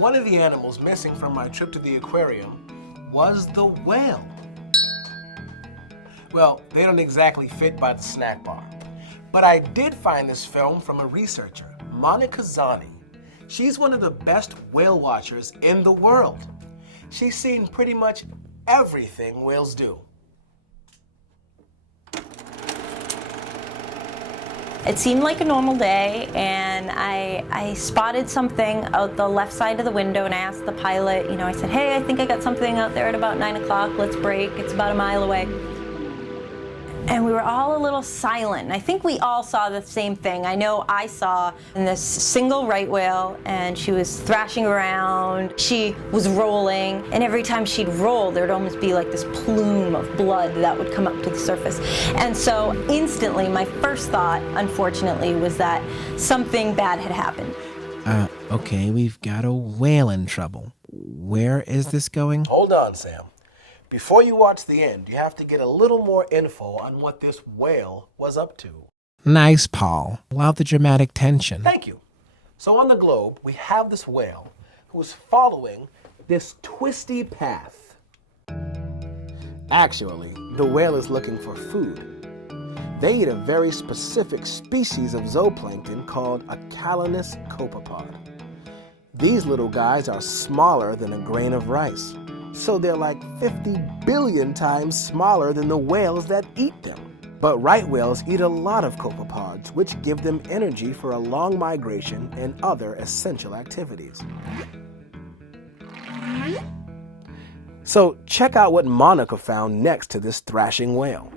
One of the animals missing from my trip to the aquarium was the whale. Well, they don't exactly fit by the snack bar. But I did find this film from a researcher, Monica Zani. She's one of the best whale watchers in the world. She's seen pretty much everything whales do. It seemed like a normal day, and I spotted something out the left side of the window, and I asked the pilot, I said, hey, I think I got something out there at about 9 o'clock, let's break, it's about a mile away. And we were all a little silent. I think we all saw the same thing. I know I saw this single right whale, and she was thrashing around. She was rolling, and every time she'd roll, there'd almost be like this plume of blood that would come up to the surface. And so instantly, my first thought, unfortunately, was that something bad had happened. Okay, we've got a whale in trouble. Where is this going? Hold on, Sam. Before you watch the end, you have to get a little more info on what this whale was up to. Nice, Paul. Love the dramatic tension. Thank you. So on the globe, we have this whale who is following this twisty path. Actually, the whale is looking for food. They eat a very specific species of zooplankton called a calanus copepod. These little guys are smaller than a grain of rice. So they're like 50 billion times smaller than the whales that eat them. But right whales eat a lot of copepods, which give them energy for a long migration and other essential activities. So check out what Monica found next to this thrashing whale.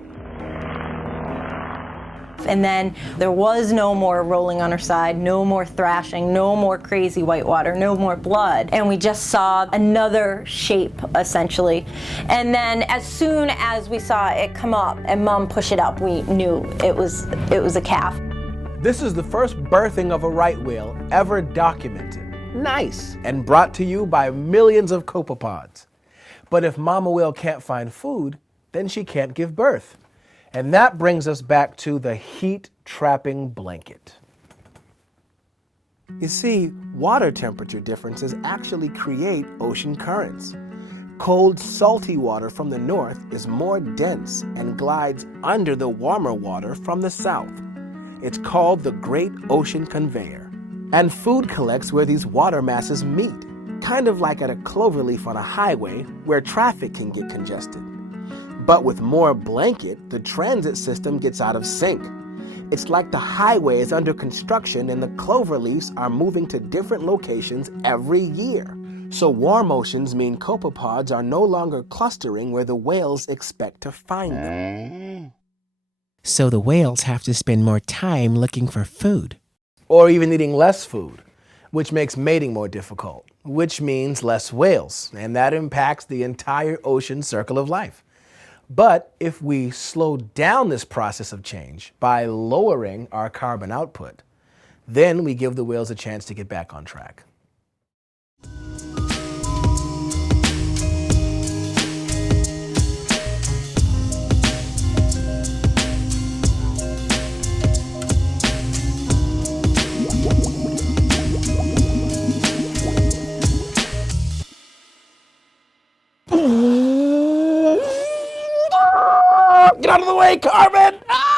And then there was no more rolling on her side, no more thrashing, no more crazy whitewater, no more blood. And we just saw another shape, essentially. And then as soon as we saw it come up and Mom push it up, we knew it was a calf. This is the first birthing of a right whale ever documented. Nice! And brought to you by millions of copepods. But if Mama Whale can't find food, then she can't give birth. And that brings us back to the heat-trapping blanket. You see, water temperature differences actually create ocean currents. Cold, salty water from the north is more dense and glides under the warmer water from the south. It's called the Great Ocean Conveyor. And food collects where these water masses meet, kind of like at a cloverleaf on a highway where traffic can get congested. But with more blanket, the transit system gets out of sync. It's like the highway is under construction and the cloverleafs are moving to different locations every year. So warm oceans mean copepods are no longer clustering where the whales expect to find them. So the whales have to spend more time looking for food. Or even eating less food, which makes mating more difficult, which means less whales, and that impacts the entire ocean circle of life. But if we slow down this process of change by lowering our carbon output, then we give the whales a chance to get back on track. Get out of the way, Carmen! Ah!